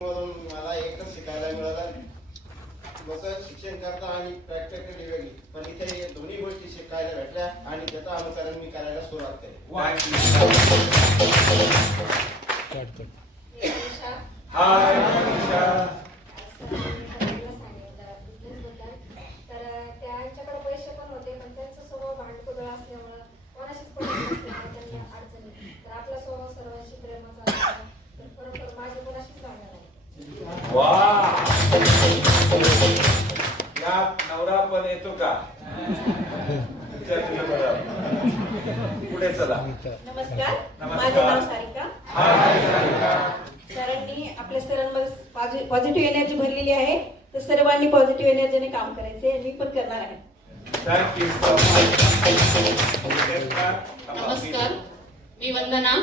म्हणून मला एकच शिकायला मिळालं, लोक शिक्षण करता आणि प्रॅक्टिकली वेगळी, पण इथे दोन्ही गोष्टी शिकायला भेटल्या आणि त्याचं अनुकरण मी करायला सुरुवात केली. तर त्यांच्याकडे पैसे पण होते, पण त्यांचा स्वभाव भांडकुदळ असल्यामुळं कोणाशीच त्यांनी अडचणी. तर आपला स्वभाव सर्वांशी प्रेमाचा असतो, तर खरोखर माझी कोणाशीच भांडण नाही. यात नवरा पण येतो का? पुढे चला. नमस्कार, माझे नाव सारिका. सरांनी आपल्या सरांमध्ये पॉझिटिव्ह एनर्जी भरलेली आहे, तर सर्वांनी पॉझिटिव्ह एनर्जीने काम करायचे. मी पण करणार आहे. थँक्यू. नमस्कार, मी वंदना.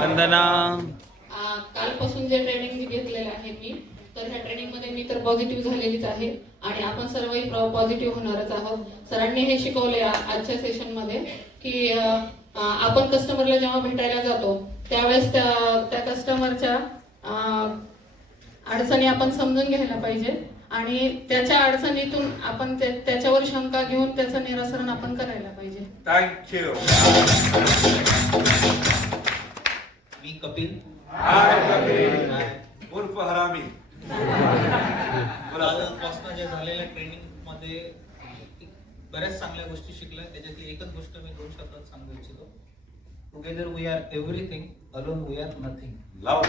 वंदना. कालपासून जे ट्रेनिंग घेतलेलं आहे मी, तर ह्या ट्रेनिंग मध्ये मी तर पॉझिटिव्ह झालेलीच आहे आणि आपण सर्वही पॉझिटिव्ह होणारच आहोत. सरांनी हे शिकवले आजच्या सेशन मध्ये की आपण कस्टमरला जेव्हा भेटायला जातो त्यावेळेस त्या कस्टमरच्या अडचणी आपण समजून घ्यायला पाहिजे आणि त्याच्या अडचणीतून आपण त्याच्यावर शंका घेऊन त्याचं निराकरण आपण करायला पाहिजे. थँक्यू. मी कपिल. हाय कपिल. उर्फ हरामी. कालपासून जे झालेल्या ट्रेनिंग मध्ये बऱ्याच चांगल्या गोष्टी शिकल्या. त्याच्यातली एकच गोष्ट मी 2 शब्दात सांगू इच्छितो. Together we are everything, alone we are nothing. Love.